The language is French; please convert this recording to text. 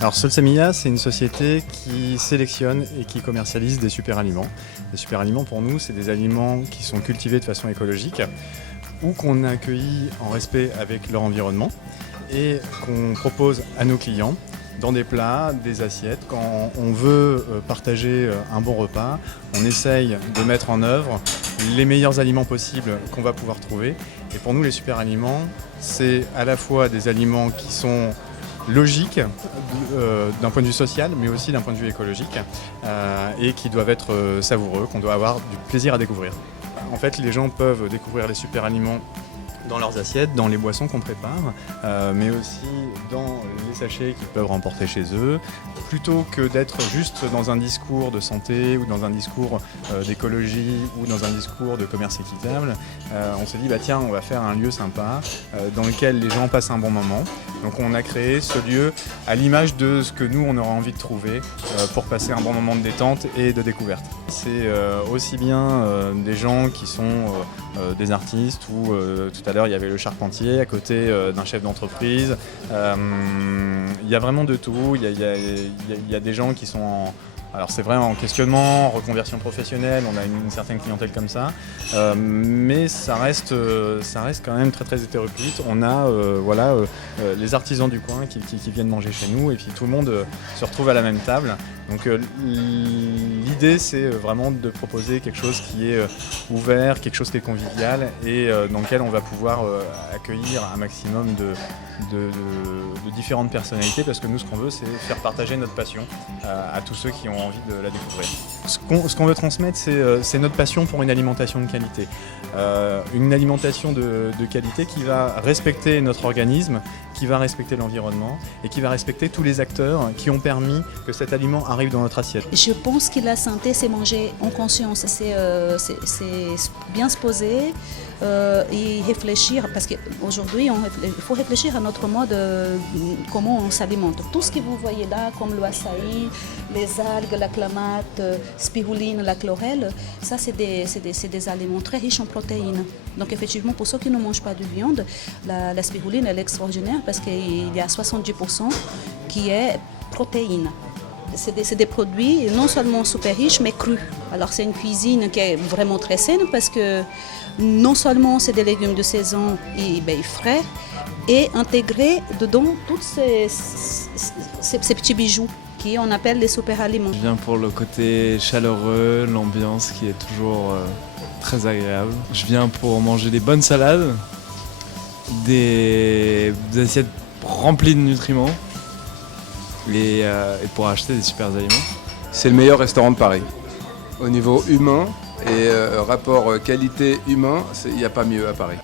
Alors Solsamilla, c'est une société qui sélectionne et qui commercialise des super aliments. Les super aliments pour nous, c'est des aliments qui sont cultivés de façon écologique ou qu'on a accueillis en respect avec leur environnement et qu'on propose à nos clients dans des plats, des assiettes. Quand on veut partager un bon repas, on essaye de mettre en œuvre les meilleurs aliments possibles qu'on va pouvoir trouver. Et pour nous, les super aliments, c'est à la fois des aliments qui sont logiques d'un point de vue social, mais aussi d'un point de vue écologique, et qui doivent être savoureux, qu'on doit avoir du plaisir à découvrir. En fait, les gens peuvent découvrir les super aliments dans leurs assiettes, dans les boissons qu'on prépare, mais aussi dans les sachets qu'ils peuvent remporter chez eux. Plutôt que d'être juste dans un discours de santé ou dans un discours d'écologie ou dans un discours de commerce équitable, on s'est dit tiens, on va faire un lieu sympa dans lequel les gens passent un bon moment. Donc on a créé ce lieu à l'image de ce que nous on aura envie de trouver pour passer un bon moment de détente et de découverte. C'est aussi bien des gens qui sont des artistes ou tout à l'heure il y avait le charpentier à côté d'un chef d'entreprise. Il y a vraiment de tout. Il y a des gens qui sont alors c'est vrai en questionnement, en reconversion professionnelle, on a une certaine clientèle comme ça, mais ça reste quand même très très hétéroclite. On a les artisans du coin qui viennent manger chez nous et puis tout le monde se retrouve à la même table. Donc l'idée c'est vraiment de proposer quelque chose qui est ouvert, quelque chose qui est convivial et dans lequel on va pouvoir accueillir un maximum de différentes personnalités, parce que nous ce qu'on veut c'est faire partager notre passion à tous ceux qui ont envie de la découvrir. Ce qu'on veut transmettre c'est notre passion pour une alimentation de qualité. Une alimentation de qualité qui va respecter notre organisme, qui va respecter l'environnement et qui va respecter tous les acteurs qui ont permis que cet aliment arrive dans notre assiette. Je pense que la santé, c'est manger en conscience, c'est bien se poser et réfléchir, parce qu'aujourd'hui, il faut réfléchir à notre mode, comment on s'alimente. Tout ce que vous voyez là, comme le açaï, les algues, la clamate, spiruline, la chlorelle, ça c'est des aliments très riches en protéines. Donc effectivement, pour ceux qui ne mangent pas de viande, la spiruline elle est extraordinaire parce qu'il y a 70% qui est protéine. C'est des produits non seulement super riches, mais crus. Alors c'est une cuisine qui est vraiment très saine parce que non seulement c'est des légumes de saison et frais, et intégrer dedans tous ces petits bijoux qu'on appelle les super aliments. Je viens pour le côté chaleureux, l'ambiance qui est toujours très agréable. Je viens pour manger des bonnes salades, des assiettes remplies de nutriments et pour acheter des super aliments. C'est le meilleur restaurant de Paris. Au niveau humain et rapport qualité-humain, il n'y a pas mieux à Paris.